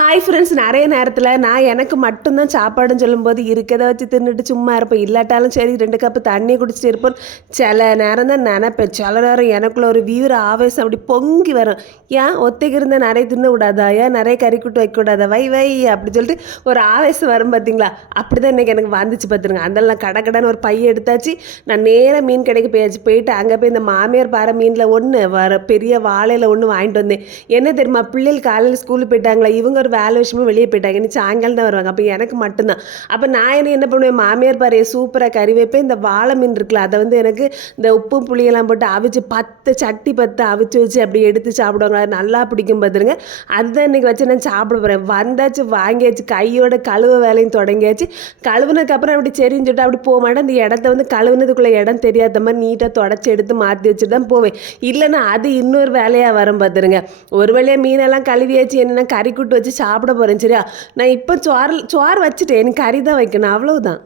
Hi friends, நிறைய நேரத்தில் நான் எனக்கு மட்டும்தான் சாப்பாடுன்னு சொல்லும்போது இருக்கிறத வச்சு தின்னுட்டு சும்மா இருப்பேன். இல்லாட்டாலும் சரி 2 கப்பு தண்ணி குடிச்சிட்டு இருப்பேன். சில நேரம் தான் நினைப்பேன், சில நேரம் எனக்குள்ள ஒரு வீர ஆவேசம் அப்படி பொங்கி வரும். ஏன் ஒத்தைக்கு இருந்தால் நிறைய தின்ன விடாதா, ஏன் நிறைய கறி கூட்டு வைக்கக்கூடாதா, வை வை அப்படி சொல்லிட்டு ஒரு ஆவேசம் வரும் பார்த்தீங்களா. அப்படி தான் இன்றைக்கி எனக்கு வந்துச்சு பார்த்துருங்க. அதெல்லாம் கடன்னு ஒரு பைய எடுத்தாச்சு. நான் நேராக மீன் கடைக்கு போயிட்டு அங்கே போய் இந்த மாமியார் பாறை மீனில் ஒன்று பெரிய வாழையில் ஒன்று வாங்கிட்டு வந்தேன். என்ன தெரியுமா, பிள்ளைகள் காலையில் ஸ்கூலுக்கு போயிட்டாங்களா, இவங்க ஒரு வேலை விஷயமும் வெளியே போயிட்டாங்க. இனி சாயங்காலம் தான் வருவாங்க. அப்போ எனக்கு மட்டும்தான். அப்போ நான் என்ன பண்ணுவேன், மாமியார் பாறையை சூப்பராக கறி வைப்பேன். இந்த வாழை மீன் இருக்குல்ல, அதை எனக்கு இந்த உப்பும் புளியெல்லாம் போட்டு அவிச்சு 10 அவிச்சு வச்சு அப்படி எடுத்து சாப்பிடுவாங்க. அது நல்லா பிடிக்கும் பார்த்துருங்க. அதுதான் இன்றைக்கி வச்சு நான் சாப்பிட போகிறேன். வந்தாச்சு, வாங்கியாச்சு, கையோட கழுவ வேலையும் தொடங்கியாச்சு. கழுவுனதுக்கப்புறம் அப்படி சரின்னு சொல்லிட்டு அப்படி போக மாட்டேன். அந்த இடத்த கழுவுனதுக்குள்ளே இடம் தெரியாத மாதிரி நீட்டாக தொடச்சி எடுத்து மாற்றி வச்சுட்டு தான் போவேன். இல்லைன்னா அது இன்னொரு வேலையாக வரும் பார்த்துருங்க. ஒரு வழியாக மீனெல்லாம் கழுவியாச்சு, என்னென்னா கறி கூட்டு வச்சு சாப்பிட போகிறேன். சரியா, நான் இப்போ சோறு வச்சுட்டேன். எனக்கு கறி தான் வைக்கணும், அவ்வளவுதான்.